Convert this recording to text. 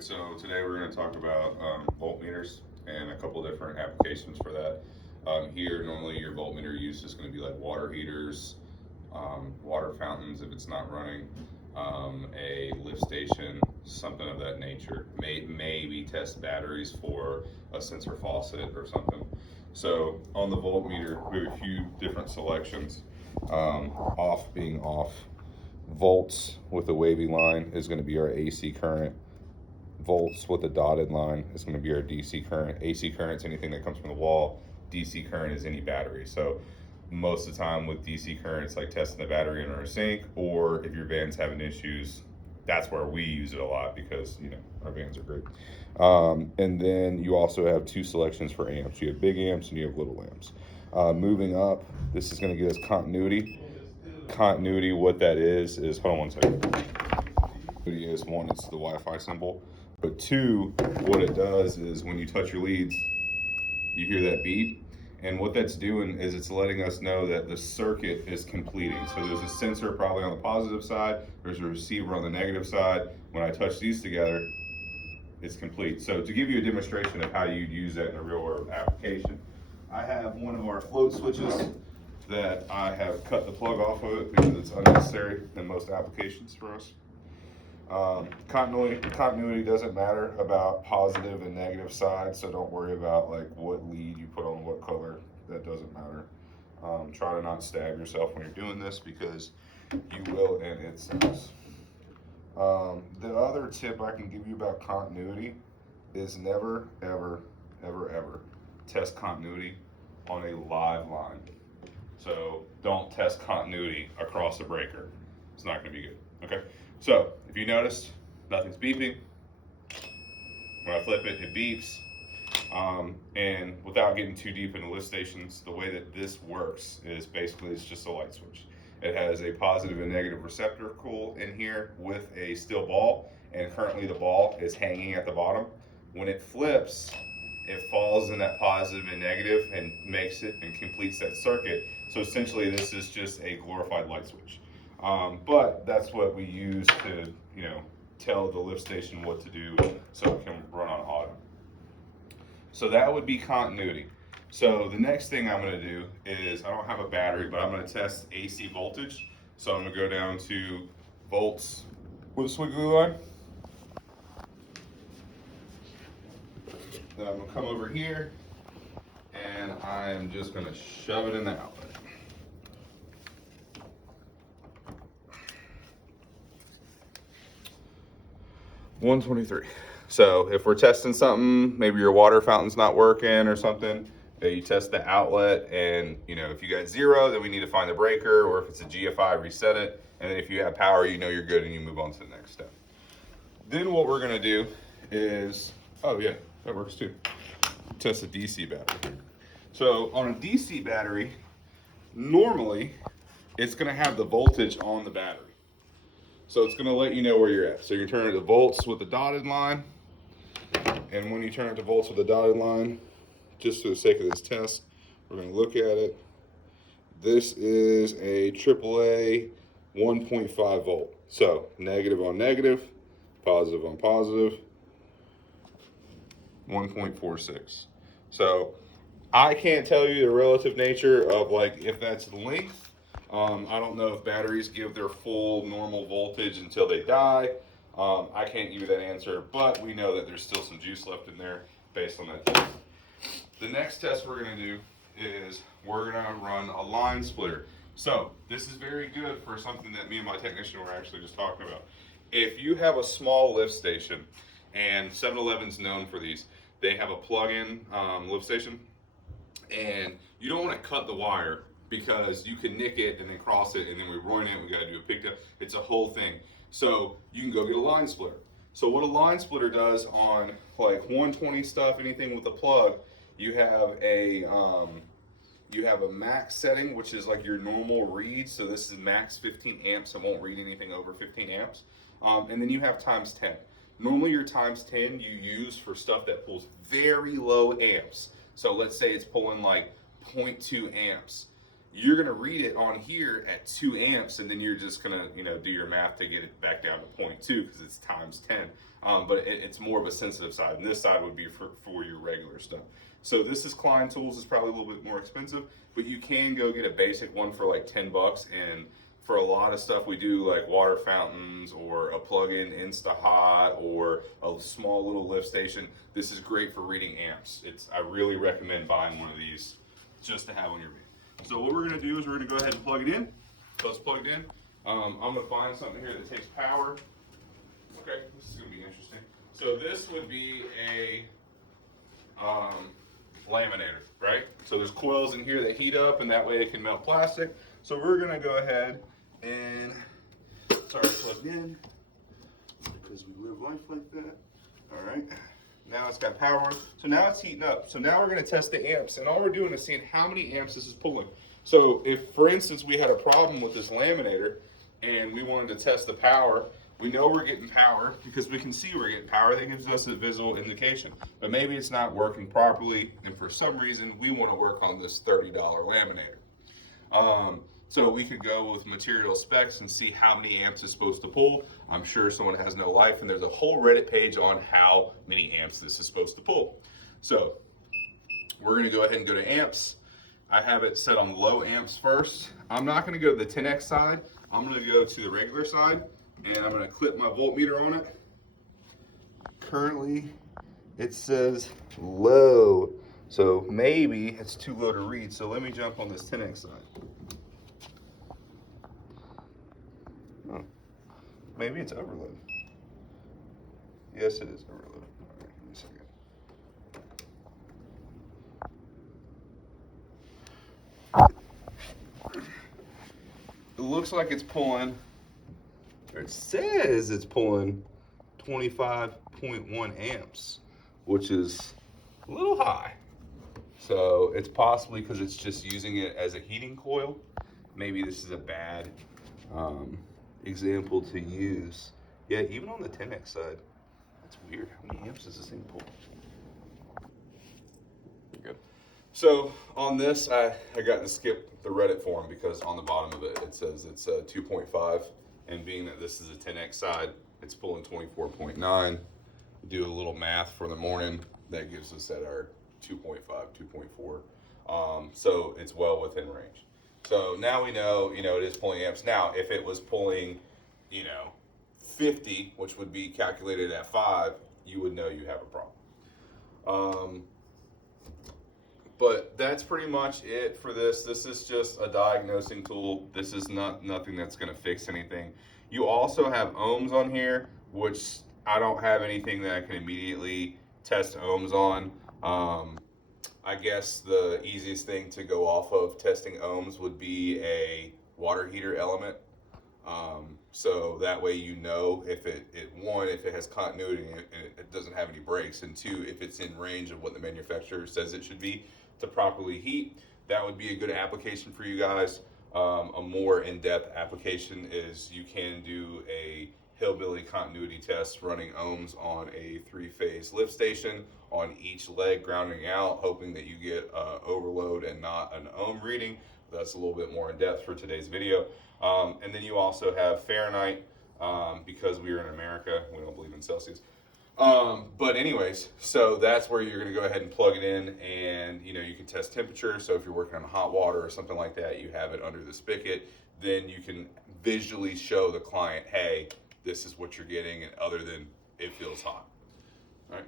right, so today we're going to talk about voltmeters and a couple different applications for that. Here, normally your voltmeter use is going to be like water heaters, water fountains if it's not running, a lift station, something of that nature. Maybe test batteries for a sensor faucet or something. So on the voltmeter, we have a few different selections. Off being off. Volts with a wavy line is going to be our AC current. Volts with a dotted line is going to be our DC current. AC current is anything that comes from the wall. DC current is any battery. So most of the time with DC current, it's like testing the battery in our sink, or if your van's having issues, that's where we use it a lot because, you know, our vans are great. And then you also have two selections for amps. You have big amps and you have little amps. Moving up, this is going to give us continuity. Continuity, what that is hold on one second. Continuity is one, it's the Wi-Fi symbol, but two, what it does is when you touch your leads, you hear that beep, and what that's doing is it's letting us know that the circuit is completing. So there's a sensor probably on the positive side, there's a receiver on the negative side. When I touch these together, it's complete. So to give you a demonstration of how you'd use that in a real world application, I have one of our float switches that I have cut the plug off of it because it's unnecessary in most applications for us. Continuity doesn't matter about positive and negative sides, so don't worry about like what lead you put on what color. That doesn't matter. Try to not stab yourself when you're doing this because you will, and it sucks. The other tip I can give you about continuity is never, ever, ever, ever test continuity on a live line. So don't test continuity across a breaker. It's not going to be good. Okay. So if you noticed, nothing's beeping. When I flip it, it beeps. And without getting too deep into lift stations, the way that this works is basically it's just a light switch. It has a positive and negative receptacle in here with a steel ball, and currently the ball is hanging at the bottom. When it flips, it falls in that positive and negative and makes it and completes that circuit. So essentially this is just a glorified light switch. But that's what we use to, you know, tell the lift station what to do so it can run on auto. So that would be continuity. So the next thing I'm going to do is, I don't have a battery, but I'm going to test AC voltage. So I'm going to go down to volts with a squiggly line. Then I'm going to come over here and I am just going to shove it in the outlet. $123. So if we're testing something, maybe your water fountain's not working or something, you test the outlet, and you know, if you got 0, then we need to find the breaker, or if it's a GFI, reset it, and then if you have power, you know you're good and you move on to the next step. Then what we're gonna do is, oh yeah, that works too. Test a DC battery. So on a DC battery, normally it's gonna have the voltage on the battery. So it's gonna let you know where you're at. So you turn it to volts with the dotted line, and when you turn it to volts with the dotted line, just for the sake of this test, we're gonna look at it. This is a AAA 1.5 volt. So negative on negative, positive on positive, 1.46. So I can't tell you the relative nature of like if that's the length. I don't know if batteries give their full normal voltage until they die. I can't give you that answer, but we know that there's still some juice left in there based on that test. The next test we're going to do is we're going to run a line splitter. So this is very good for something that me and my technician were actually just talking about. If you have a small lift station, and 7-Eleven's known for these, they have a plug-in lift station, and you don't want to cut the wire because you can nick it and then cross it, and then we ruin it. We got to do a pickup. It's a whole thing. So you can go get a line splitter. So what a line splitter does on like 120 stuff, anything with a plug, you have a max setting, which is like your normal read. So this is max 15 amps. It won't read anything over 15 amps. And then you have times 10. Normally your times 10 you use for stuff that pulls very low amps. So let's say it's pulling like 0.2 amps. you're gonna read it on here at 2 amps, and then you're just gonna, do your math to get it back down to 0.2 because it's times 10. But it's more of a sensitive side, and this side would be for your regular stuff. So this is Klein Tools. Is probably a little bit more expensive, but you can go get a basic one for like $10. And for a lot of stuff we do, like water fountains or a plug-in InstaHot or a small little lift station, this is great for reading amps. I really recommend buying one of these just to have on your van. So what we're gonna do is we're gonna go ahead and plug it in. So it's plugged in. I'm gonna find something here that takes power. Okay, this is gonna be interesting. So this would be a laminator, right? So there's coils in here that heat up, and that way it can melt plastic. So we're gonna go ahead and it's already plugged in because we live life like that. All right. Now it's got power. So now it's heating up. So now we're gonna test the amps, and all we're doing is seeing how many amps this is pulling. So if, for instance, we had a problem with this laminator and we wanted to test the power, we know we're getting power because we can see we're getting power. That gives us a visual indication. But maybe it's not working properly, and for some reason we want to work on this $30 laminator. So we could go with material specs and see how many amps it's supposed to pull. I'm sure someone has no life, and there's a whole Reddit page on how many amps this is supposed to pull. So we're going to go ahead and go to amps. I have it set on low amps first. I'm not going to go to the 10x side. I'm going to go to the regular side, and I'm going to clip my voltmeter on it. Currently, it says low, so maybe it's too low to read. So let me jump on this 10x side. Oh, maybe it's overload. Yes, it is overload. All right, give me a second. It looks like it's pulling, or it says it's pulling 25.1 amps, which is a little high. So it's possibly because it's just using it as a heating coil. Maybe this is a bad example to use. Yeah, even on the 10x side, that's weird. How many amps does this thing pull? Good. So on this, I got to skip the Reddit forum because on the bottom of it, it says it's 2.5. And being that this is a 10x side, it's pulling 24.9. Do a little math for the morning. That gives us at our 2.5, 2.4. So it's well within range. So now we know, it is pulling amps. Now, if it was pulling, 50, which would be calculated at 5, you would know you have a problem. But that's pretty much it for this. This is just a diagnosing tool. This is nothing that's going to fix anything. You also have ohms on here, which I don't have anything that I can immediately test ohms on. I guess the easiest thing to go off of testing ohms would be a water heater element. So that way if if it has continuity and it doesn't have any breaks, and 2, if it's in range of what the manufacturer says it should be to properly heat. That would be a good application for you guys. A more in-depth application is you can do a hillbilly continuity test running ohms on a 3-phase lift station on each leg, grounding out, hoping that you get overload and not an ohm reading. That's a little bit more in depth for today's video. And then you also have Fahrenheit, because we are in America, we don't believe in Celsius. But anyways, so that's where you're going to go ahead and plug it in, and you can test temperature. So if you're working on hot water or something like that, you have it under the spigot, then you can visually show the client, hey, this is what you're getting, and other than it feels hot. All right.